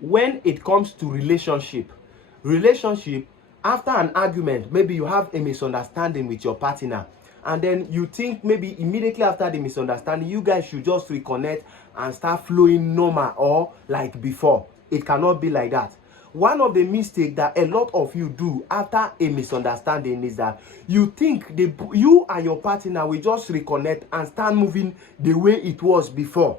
when it comes to relationship, after an argument, maybe you have a misunderstanding with your partner, and then you think maybe immediately after the misunderstanding you guys should just reconnect and start flowing normal or like before. It cannot be like that. One of the mistakes that a lot of you do after a misunderstanding is that you think you and your partner will just reconnect and start moving the way it was before.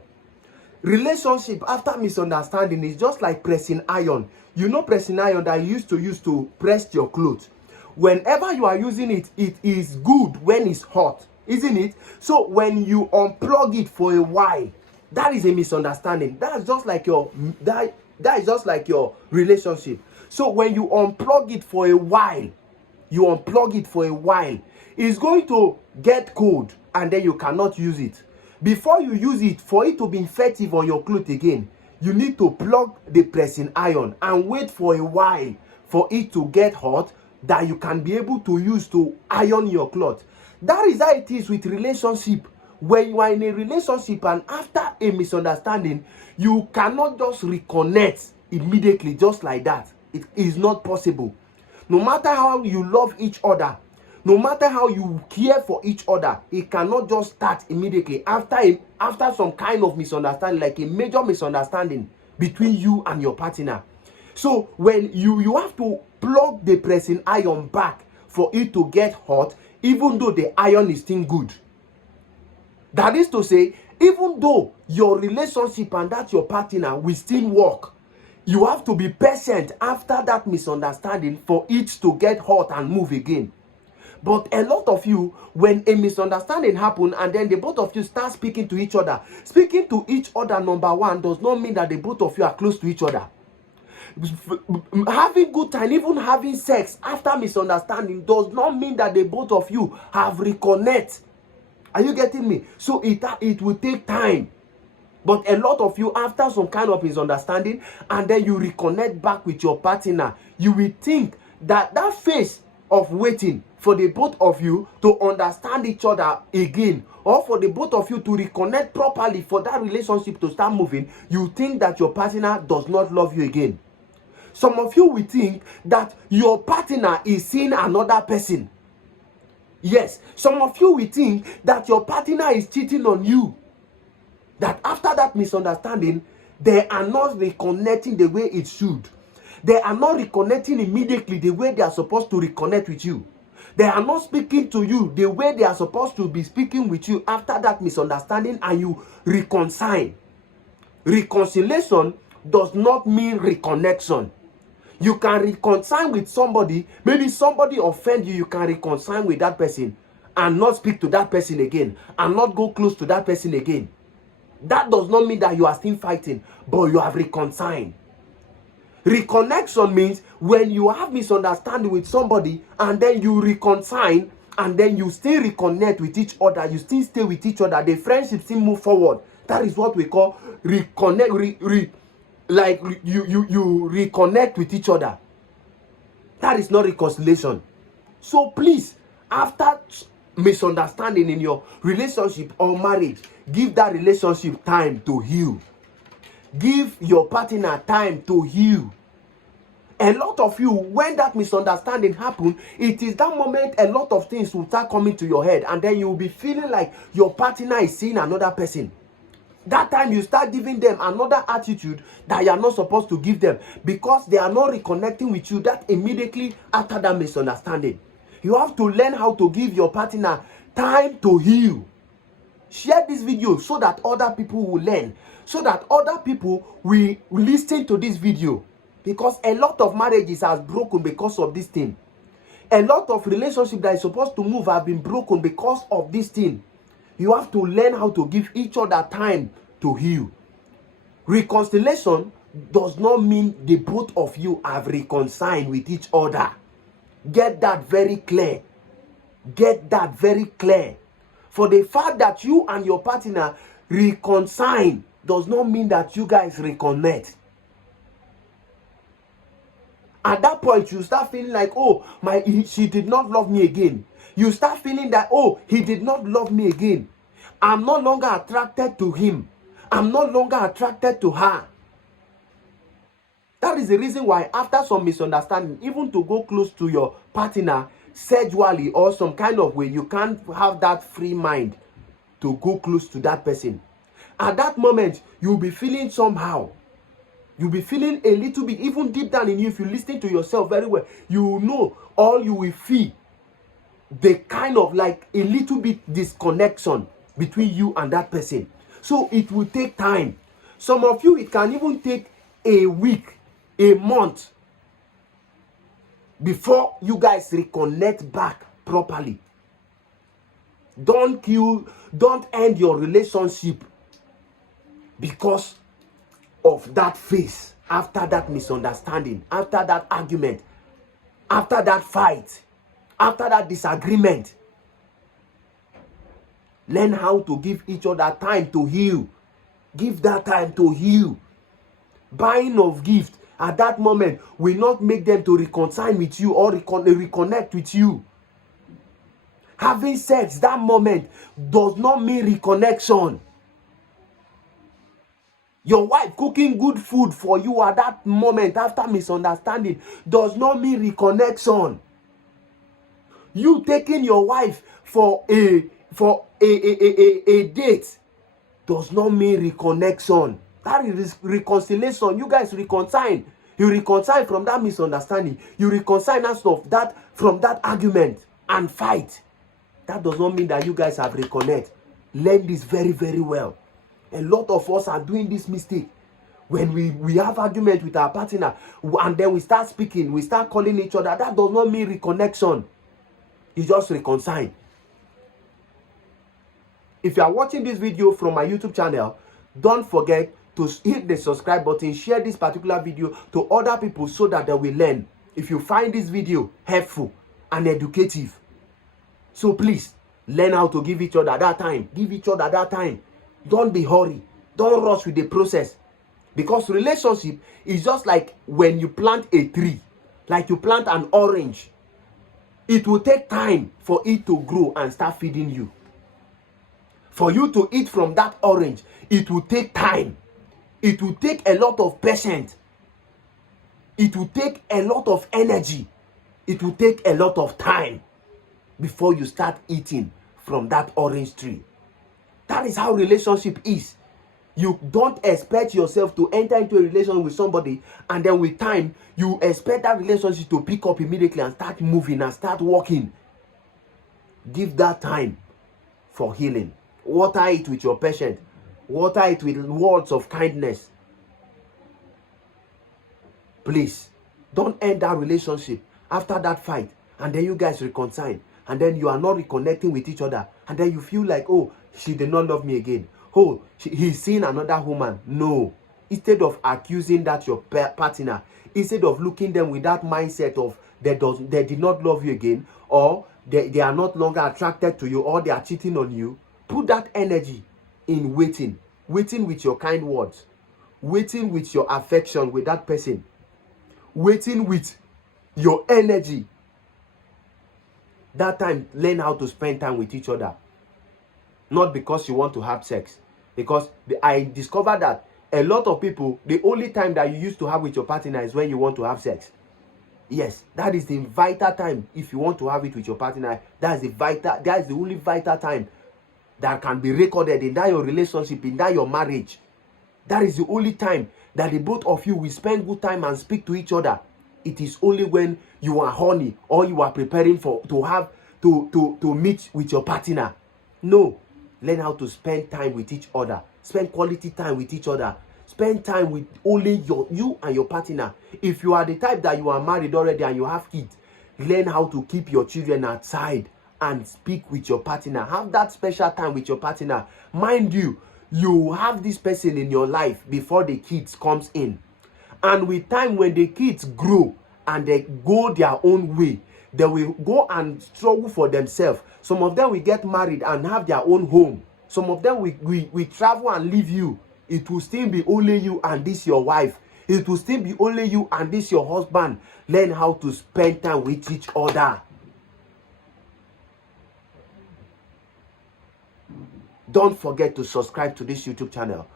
Relationship after misunderstanding is just like pressing iron. You know pressing iron that you used to press your clothes. Whenever you are using it, it is good when it's hot, isn't it? So when you unplug it for a while, that is a misunderstanding. That is just like your relationship. So when you unplug it for a while, it's going to get cold and then you cannot use it. Before you use it, for it to be effective on your clothes again, you need to plug the pressing iron and wait for a while for it to get hot that you can be able to use to iron your clothes. That is how it is with relationship. When you are in a relationship and after a misunderstanding, you cannot just reconnect immediately just like that. It is not possible. No matter how you love each other, no matter how you care for each other, it cannot just start immediately after some kind of misunderstanding, like a major misunderstanding between you and your partner. So when you have to plug the pressing iron back for it to get hot, even though the iron is still good. That is to say, even though your relationship and that your partner will still work, you have to be patient after that misunderstanding for it to get hot and move again. But a lot of you, when a misunderstanding happens and then the both of you start speaking to each other, number one, does not mean that the both of you are close to each other. Having good time, even having sex after misunderstanding does not mean that the both of you have reconnect. Are you getting me? So it will take time. But a lot of you, after some kind of misunderstanding and then you reconnect back with your partner, you will think that phase of waiting for the both of you to understand each other again, or for the both of you to reconnect properly for that relationship to start moving, you think that your partner does not love you again. Some of you will think that your partner is seeing another person. Yes, some of you will think that your partner is cheating on you. That after that misunderstanding, they are not reconnecting the way it should. They are not reconnecting immediately the way they are supposed to reconnect with you. They are not speaking to you the way they are supposed to be speaking with you after that misunderstanding, and you reconcile. Reconciliation does not mean reconnection. You can reconcile with somebody. Maybe somebody offend you, you can reconcile with that person and not speak to that person again and not go close to that person again. That does not mean that you are still fighting, but you have reconciled. Reconnection means when you have misunderstanding with somebody and then you reconcile and then you still reconnect with each other, you still stay with each other, the friendship still move forward. That is what we call reconnect. You reconnect with each other. That is not reconciliation. So please, after misunderstanding in your relationship or marriage, give that relationship time to heal. Give your partner time to heal. A lot of you, when that misunderstanding happens, it is that moment a lot of things will start coming to your head, and then you will be feeling like your partner is seeing another person. That time you start giving them another attitude that you are not supposed to give them, because they are not reconnecting with you that immediately after that misunderstanding. You have to learn how to give your partner time to heal. Share this video so that other people will learn, so that other people will listen to this video, because a lot of marriages has broken because of this thing. A lot of relationships that is supposed to move have been broken because of this thing. You have to learn how to give each other time to heal. Reconciliation does not mean the both of you have reconciled with each other. Get that very clear. Get that very clear. For the fact that you and your partner reconcile does not mean that you guys reconnect. At that point, you start feeling like, oh, she did not love me again. You start feeling that, oh, he did not love me again. I'm no longer attracted to him. I'm no longer attracted to her. That is the reason why after some misunderstanding, even to go close to your partner sexually or some kind of way, you can't have that free mind to go close to that person. At that moment, you'll be feeling somehow. You'll be feeling a little bit, even deep down in you, if you listen to yourself very well, you know, or you will feel the kind of like a little bit disconnection between you and that person. So it will take time. Some of you, it can even take a week, a month before you guys reconnect back properly. Don't end your relationship because of that phase, after that misunderstanding, after that argument, after that fight, after that disagreement. Learn how to give each other time to heal. Give that time to heal. Buying of gift at that moment will not make them to reconcile with you or reconnect with you. Having sex that moment does not mean reconnection. Your wife cooking good food for you at that moment after misunderstanding does not mean reconnection. You taking your wife for a date does not mean reconnection. That is reconciliation. You guys reconcile. You reconcile from that misunderstanding. You reconcile out of that, from that argument and fight. That does not mean that you guys have reconnect. Learn this very, very well. A lot of us are doing this mistake. When we have argument with our partner and then we start speaking, we start calling each other, that does not mean reconnection. You just reconcile. If you are watching this video from my YouTube channel, don't forget to hit the subscribe button, share this particular video to other people so that they will learn. If you find this video helpful and educative, so please learn how to give each other that time. Give each other that time. Don't be hurry. Don't rush with the process. Because relationship is just like when you plant a tree, like you plant an orange. It will take time for it to grow and start feeding you. For you to eat from that orange, it will take time. It will take a lot of patience. It will take a lot of energy. It will take a lot of time before you start eating from that orange tree. That is how relationship is. You don't expect yourself to enter into a relationship with somebody and then with time, you expect that relationship to pick up immediately and start moving and start walking. Give that time for healing. Water it with your patience. Water it with words of kindness. Please, don't end that relationship after that fight and then you guys reconcile and then you are not reconnecting with each other and then you feel like, oh, she did not love me again. Oh, he's seeing another woman. No. Instead of accusing that your partner, instead of looking them with that mindset of they did not love you again, or they are not longer attracted to you, or they are cheating on you, put that energy in waiting with your kind words, waiting with your affection with that person, waiting with your energy. That time, learn how to spend time with each other. Not because you want to have sex. Because I discovered that a lot of people, the only time that you used to have with your partner is when you want to have sex. Yes, that is the vital time. If you want to have it with your partner, that is the only vital time that can be recorded in that your relationship, in that your marriage. That is the only time that the both of you will spend good time and speak to each other. It is only when you are horny or you are preparing to meet with your partner. No. Learn how to spend time with each other. Spend quality time with each other. Spend time with only you and your partner. If you are the type that you are married already and you have kids, learn how to keep your children outside and speak with your partner. Have that special time with your partner. Mind you, you have this person in your life before the kids comes in. And with time, when the kids grow and they go their own way, they will go and struggle for themselves. Some of them will get married and have their own home. Some of them will travel and leave you. It will still be only you and this your wife. It will still be only you and this your husband. Learn how to spend time with each other. Don't forget to subscribe to this YouTube channel.